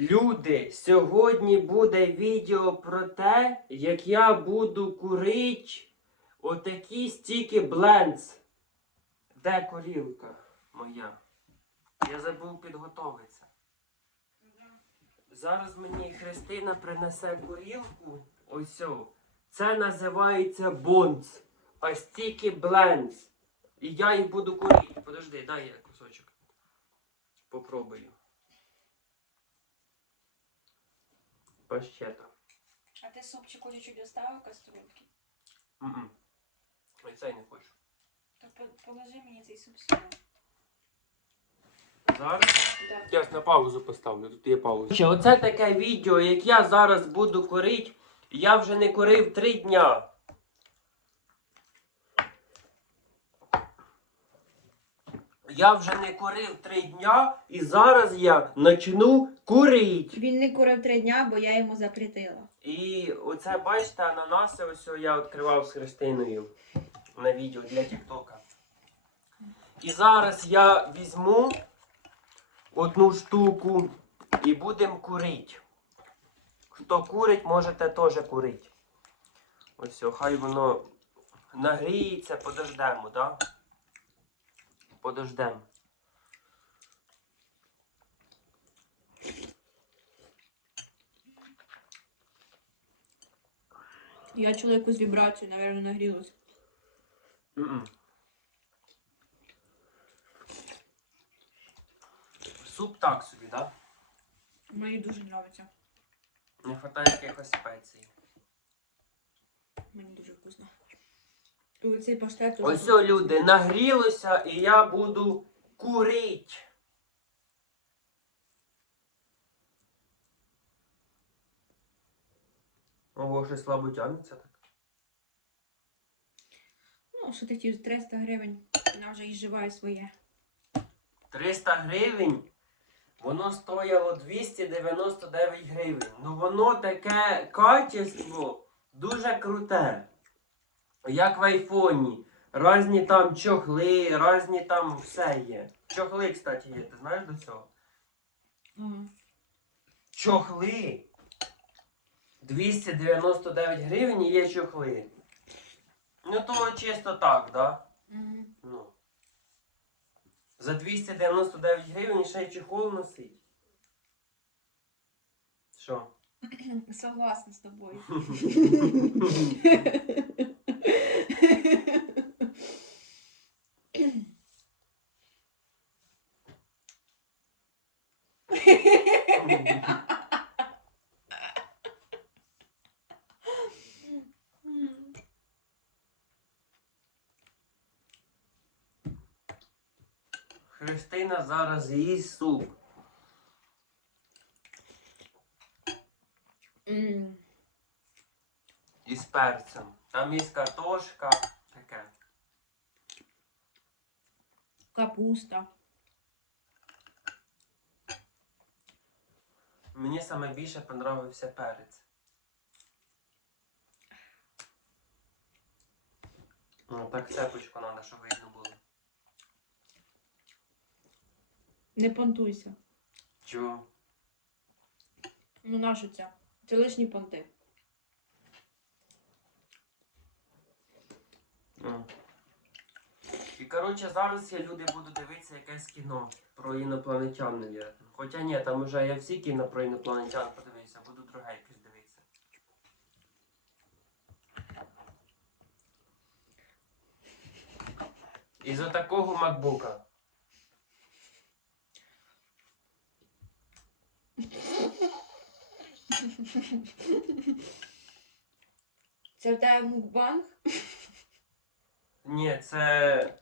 Люди, сьогодні буде відео про те, як я буду курить отакі стіки Бленц. Де курілка моя? Я забув підготовитися. Зараз мені Христина принесе курілку. Ось. Це називається бонц. А стіки Бленц. І я їх буду курити. Подожди, дай я кусочок. Попробую. Пащета. А ти супчику чуть-чуть оставив кастрюльки? М-м. Ой, цей не хочу. То положи мені цей суп сюди. Зараз. Так. Я ж на паузу поставлю, тут є пауза. Чи оце таке відео, як я зараз буду курити, я вже не курив три дня. Я вже не курив три дня і зараз я почну курити. Він не курив три дня, бо я йому запретила. І оце, бачите, ананаси, ось я відкривав з Христиною на відео для Тіктока. І зараз я візьму одну штуку і будемо курити. Хто курить, можете теж курити. Ось, хай воно нагріється, подождемо, так? Да? Подождемо. Я чула якусь вібрацію, мабуть, нагрілась. М-м. Суп так собі, так? Да? Мені дуже подобається. Не вистачає якихось спецій. Мені дуже вкусно. Оцей паштет Ось люди, нагрілося і я буду курить. Ого, щось слабо тягнеться так. Ну, що ти хотів, 300 гривень. Вона вже і живає своє. 300 гривень. Воно стояло 299 гривень. Ну воно таке качество дуже круте. Як в айфоні. Разні там чохли, разні там все є. Чохли, кстати, є. Ти знаєш до цього? Ага. Чохли. 299 гривень і є чохли. Ну то чисто так, да? Угу. Ну. За 299 гривень ще й чехол носить. Що? Согласна з тобою. Христина зараз їсть суп. М. із перцем. Там є картошка. Таке. Капуста. Мені саме більше понравився перець. Ну, так цепочку треба, щоб видно було. Не понтуйся. Чого? Ну нащо це? Це лишні понти. Ну. І коротше, зараз я люди буду дивитися якесь кіно про інопланетян, навірно. Хоча ні, там вже я всі кіно про інопланетян подивився, буду друге якесь дивитися. Із отакого макбука. Це в тебе мукбанг? Ні, це.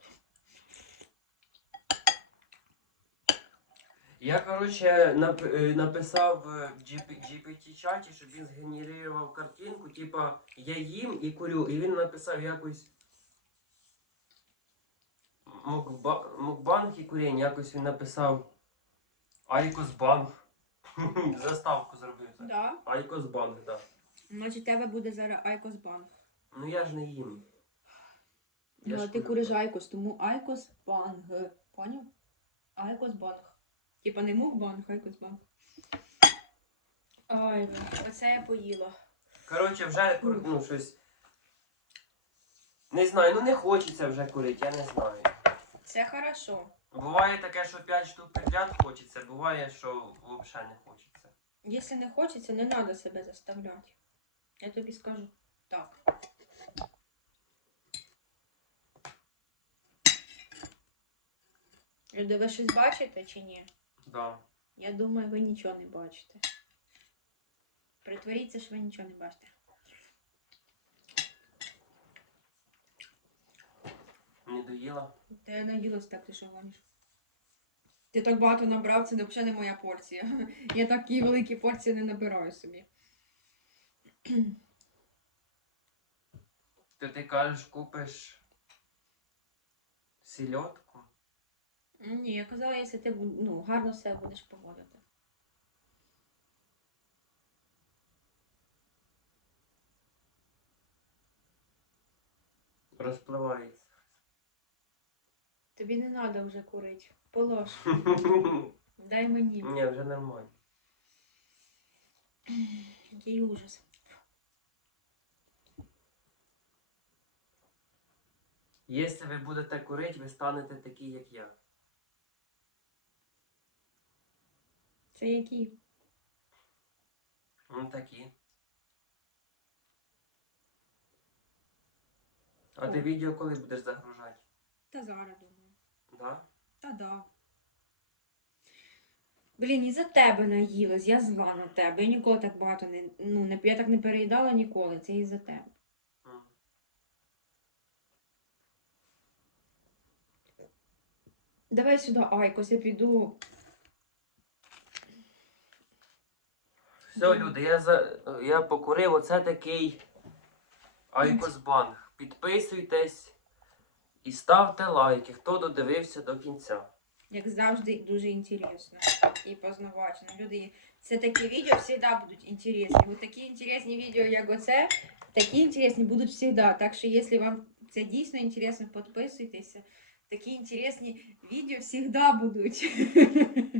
Я, коротше, нап- е, написав в GPT-чаті, щоб він згенерував картинку, типа я їм і курю, і він написав якось. Мукба... Мукбанг і курінь, якось він написав Айкосбанг. Заставку зробив. так. Да. Айкосбанг, так. Значить, тебе буде зараз Айкосбанг. Ну я ж не їм. Я Ну, а ти куриш Айкос, тому Айкосбанг. Поняв? Айкосбанг. Типа не мукбанг, Айкосбанг. Ай, оце я поїла. Коротше, вже кур- ну, щось. Не знаю, ну не хочеться вже курити, я не знаю. Це хорошо. Буває таке, що 5 штук підряд хочеться, буває, що взагалі не хочеться. Якщо не хочеться, не треба себе заставляти. Я тобі скажу так. Люди, ви щось бачите чи ні? Да. Я думаю, ви нічого не бачите. Притворіться, що ви нічого не бачите. Доїла. Та я наїлась так, ти що гониш? Ти так багато набрав, це взагалі не моя порція. Я такі великі порції не набираю собі. То ти кажеш, купиш сільотку? Ні, я казала, якщо ти ну, гарно себе будеш поводити. Розпливається. Тобі не треба вже курити. Полож. Дай мені. Ні, вже нормально. Який ужас. Якщо ви будете курити, ви станете такі, як я. Це який? Ну такі. А ти відео коли будеш загружати? Та зараз думаю. Да? Та да. Блін, і за тебе наїлась, я зла на тебе. Я ніколи так багато не. Ну, не, я так не переїдала ніколи, це і за тебе. М. Давай сюди, Айкос, я піду. Все, люди, я, за... я покурив. Оце такий Айкосбанк. Підписуйтесь і ставте лайки, хто додивився до кінця. Як завжди, дуже інтересно і познавачно. Люди, це такі відео завжди будуть інтересні. Ось такі інтересні відео, як оце, такі інтересні будуть завжди. Так що, якщо вам це дійсно інтересно, підписуйтеся. Такі інтересні відео завжди будуть.